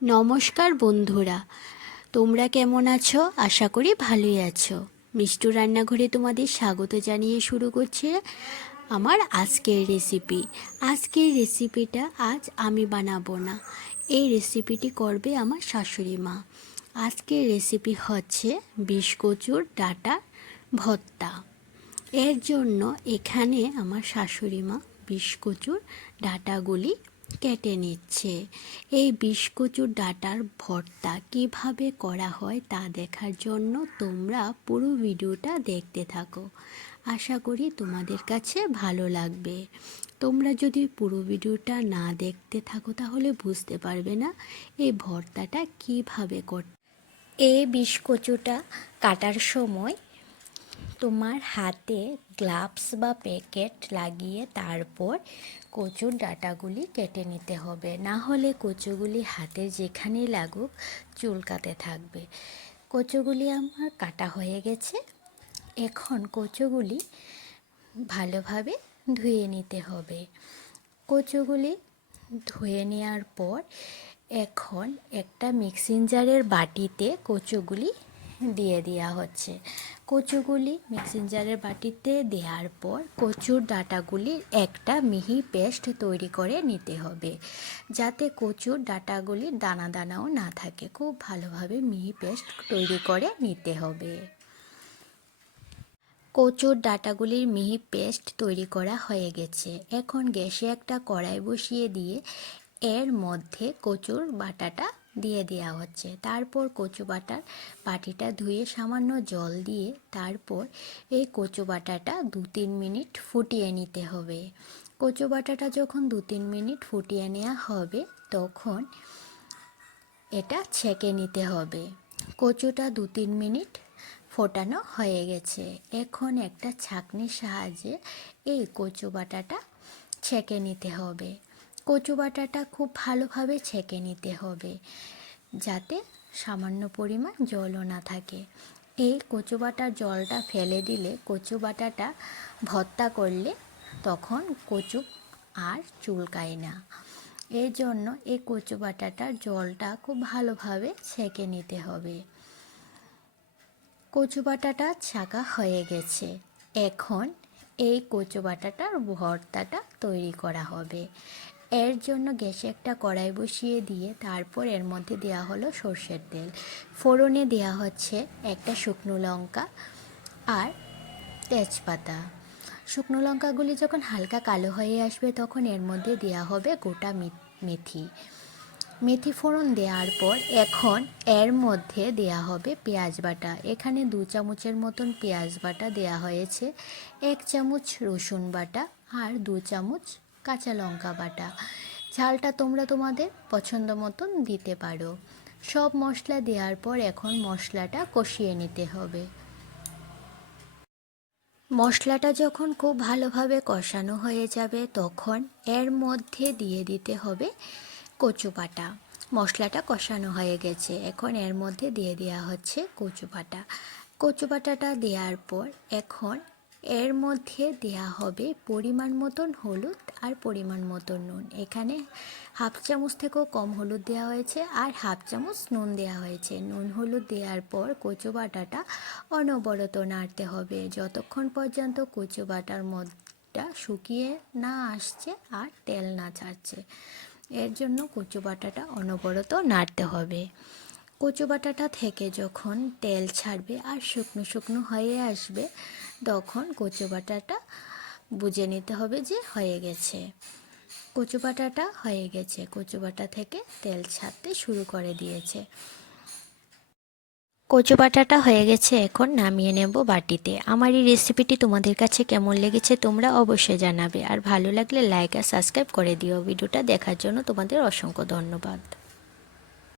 নমস্কার বন্ধুরা, তোমরা কেমন আছো? আশা করি ভালোই আছো। মিষ্টু রান্নাঘরে তোমাদের স্বাগত জানিয়ে শুরু করছে আমার আজকের রেসিপি। আজকের রেসিপিটা আজ আমি বানাবো না, এই রেসিপিটি করবে আমার শাশুড়ি মা। আজকের রেসিপি হচ্ছে বিষ-কচুর ডাঁটা ভর্তা। এর জন্য এখানে আমার শাশুড়ি মা বিষ-কচুর ডাঁটাগুলি কেটে নিচ্ছে। এই বিষ-কচুর ডাঁটার ভর্তা কিভাবে করা হয় তা দেখার জন্য তোমরা পুরো ভিডিওটা দেখতে থাকো। আশা করি তোমাদের কাছে ভালো লাগবে। তোমরা যদি পুরো ভিডিওটা না দেখতে থাকো তাহলে বুঝতে পারবে না এই ভর্তাটা কিভাবে করতে। এই বিষ-কচুটা কাটার সময় তোমার হাতে গ্লাভস বা প্যাকেট লাগিয়ে তারপর কচুর ডাঁটাগুলি কেটে নিতে হবে, না হলে কচুগুলি হাতে যেখানেই লাগুক চুলকাতে থাকবে। কচুগুলি আমার কাটা হয়ে গেছে। এখন কচুগুলি ভালোভাবে ধুয়ে নিতে হবে। কচুগুলি ধুয়ে নেওয়ার পর এখন একটা মিক্সিং জারের বাটিতে কচুগুলি দিয়ে দেওয়া হচ্ছে। কচুগুলি মিক্সিং জারের বাটিতে দেওয়ার পর কচুর ডাঁটাগুলির একটা মিহি পেস্ট তৈরি করে নিতে হবে, যাতে কচুর ডাঁটাগুলির দানা দানাও না থাকে। খুব ভালোভাবে মিহি পেস্ট তৈরি করে নিতে হবে। কচুর ডাঁটাগুলির মিহি পেস্ট তৈরি করা হয়ে গেছে। এখন গ্যাসে একটা কড়াই বসিয়ে দিয়ে এর মধ্যে কচুর বাটাটা দিয়ে দেওয়া হচ্ছে। তারপর কচু বাটার বাটিটা ধুয়ে সামান্য জল দিয়ে তারপর এই কচু বাটাটা 2-3 মিনিট ফুটিয়ে নিতে হবে। কচু বাটাটা যখন 2-3 মিনিট ফুটিয়ে নেওয়া হবে তখন এটা ছেঁকে নিতে হবে। কচুটা 2-3 মিনিট ফোটানো হয়ে গেছে। এখন একটা ছাঁকনির সাহায্যে এই কচু বাটাটা ছেঁকে নিতে হবে। কচু বাটাটা খুব ভালোভাবে ছেঁকে নিতে হবে, যাতে সামান্য পরিমাণ জলও না থাকে। এই কচু বাটার জলটা ফেলে দিলে কচু বাটাটা ভর্তা করলে তখন কচু আর চুলকায় না। এই জন্য এই কচু বাটাটার জলটা খুব ভালোভাবে ছেঁকে নিতে হবে। কচু বাটাটা ছাঁকা হয়ে গেছে। এখন এই কচু বাটাটার ভর্তাটা তৈরি করা হবে। এর জন্য গ্যাসে একটা কড়াই বসিয়ে দিয়ে তারপর এর মধ্যে দেওয়া হলো সর্ষের তেল। ফোড়নে দেওয়া হচ্ছে একটা শুকনো লঙ্কা আর তেজপাতা। শুকনো লঙ্কাগুলি যখন হালকা কালো হয়ে আসবে তখন এর মধ্যে দেওয়া হবে গোটা মেথি ফোড়ন দেওয়ার পর এখন এর মধ্যে দেয়া হবে পেঁয়াজ বাটা। এখানে 2 চামচের মতন পেঁয়াজ বাটা দেয়া হয়েছে, 1 চামচ রসুন বাটা আর 2 চামচ কাঁচা লঙ্কা বাটা। ঝালটা তোমরা তোমাদের পছন্দ মতন দিতে পারো। সব মশলা দেওয়ার পর এখন মশলাটা কষিয়ে নিতে হবে। মশলাটা যখন খুব ভালোভাবে কষানো হয়ে যাবে তখন এর মধ্যে দিয়ে দিতে হবে কচু বাটা। মশলাটা কষানো হয়ে গেছে, এখন এর মধ্যে দিয়ে দেওয়া হচ্ছে কচু বাটা। কচু বাটাটা দেওয়ার পর এখন এর মধ্যে দেওয়া হবে পরিমাণ মতন হলুদ আর পরিমাণ মতন নুন। এখানে 1/2 চামচ থেকেও কম হলুদ দেওয়া হয়েছে আর 1/2 চামচ নুন দেওয়া হয়েছে। নুন হলুদ দেওয়ার পর কচু বাটাটা অনবরত নাড়তে হবে যতক্ষণ পর্যন্ত কচু বাটার মধ্যটা শুকিয়ে না আসছে আর তেল না ছাড়ছে। এর জন্য কচু বাটাটা অনবরত নাড়তে হবে। কচু বাটাটা থেকে যখন তেল ছাড়বে আর শুকনো শুকনো হয়ে আসবে তখন কচু বাটাটা বুঝে নিতে হবে যে হয়ে গেছে। কচু বাটাটা হয়ে গেছে, কচু বাটা থেকে তেল ছাড়তে শুরু করে দিয়েছে। কচু বাটাটা হয়ে গেছে, এখন নামিয়ে নেব বাটিতে। আমার এই রেসিপিটি তোমাদের কাছে কেমন লেগেছে তোমরা অবশ্যই জানাবে, আর ভালো লাগলে লাইক আর সাবস্ক্রাইব করে দিও। ভিডিওটা দেখার জন্য তোমাদের অসংখ্য ধন্যবাদ।